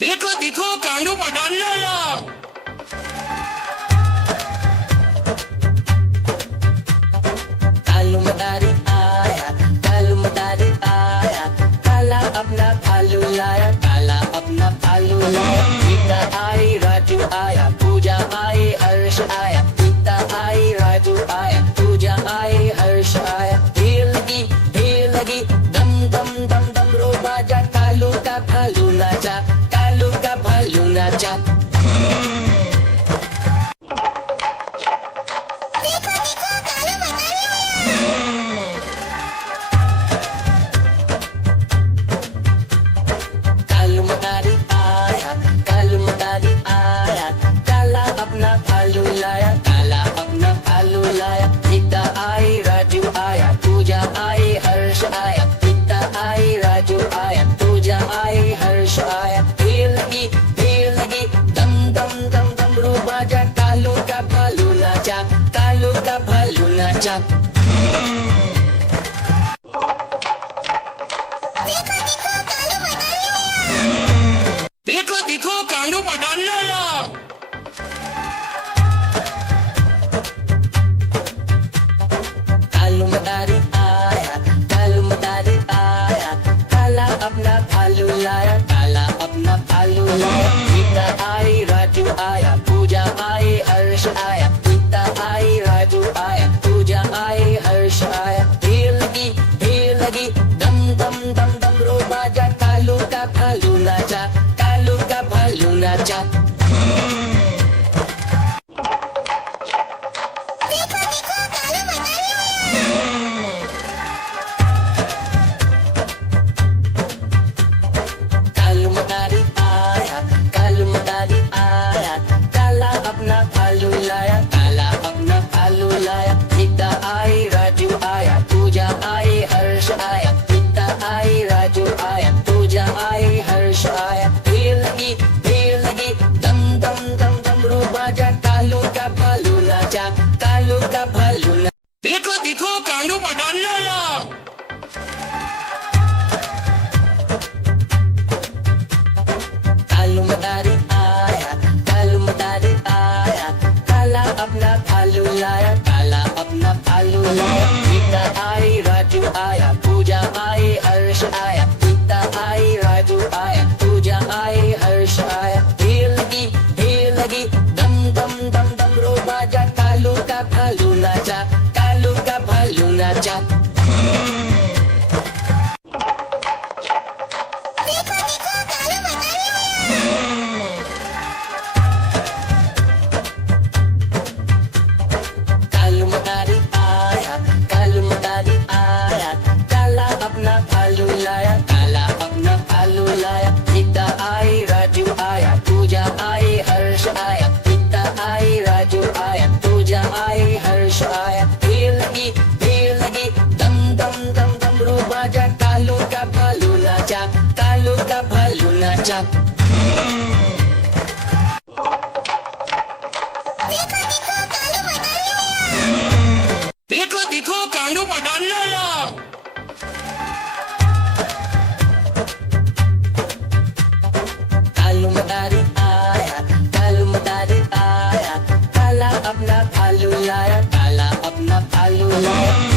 देखो देखो कांडू पठान लाया। कालू मदारी आया, कालू मदारी आया, काला अपना भालू लाया, काला अपना भालू लाया। गीता आई, राजू आया, पूजा आई, हर्ष आया। गीता आई, राजू आया, पूजा आई, हर्ष आया। भीड़ लगी, दम दम दम दम रो बाजा। कालू का भालू नाचा, कालू का भालू नाचा। कालू मदारी आया, कालू मदारी आया, काला अपना भालू लाया, काला अपना भालू लाया। गीता आई, राजू आया, पूजा आई, हर्ष आया। गीता आई, राजू आया, पूजा आई, हर्ष आया। भीड़ लगी, दम दम दम दम रो बाजा। कालू का भालू नाचा, कालू का भालू नाचा। देखो देखो कांडू पठान लाया। कालू मदारी आया, कालू मदारी आया, काला अपना भालू लाया, काला अपना भालू लाया। गीता आई, राजू आया, पूजा आई, हर्ष आया। गीता आई, राजू आया, पूजा आई, हर्ष आया। भीड़ लगी, दम दम दम दम रो बाजा। कालू का भालू नाचा, कालू का भालू नाचा। कालू मदारी आया, कालू मदारी आया, काला अपना भालू लाया, काला अपना भालू लाया। गीता आई, राजू आया, पूजा आई, हर्ष आया। गीता आई, राजू आया, पूजा आई, हर्ष आया। भीड़ लगी, दम दम दम दम रो बाजा। कालू का भालू नाचा, कालू का भालू नाचा। देखो देखो कांडू पठान लाया। कालू मदारी आया, कालू मदारी आया, काला अपना भालू लाया, काला अपना भालू लाया। गीता आई, राजू आया, पूजा आई, हर्ष आया। गीता आई, राजू आया, पूजा आई, हर्ष आया। भीड़ लगी, दम दम दम दम रो बाजा। कालू का भालू नाचा, कालू का भालू नाचा। कालू मदारी आया, कालू मदारी आया, काला अपना भालू लाया, काला अपना भालू लाया। गीता आई, राजू आया, पूजा आई, हर्ष आया। गीता आई, राजू आया, पूजा आई, हर्ष आया। भीड़ लगी, दम दम दम दम रो बाजा। कालू का भालू नाचा, कालू का भालू नाचा। देखो देखो कांडू पठान लाया। कालू मदारी आया, कालू मदारी आया, काला अपना भालू लाया, काला अपना भालू लाया।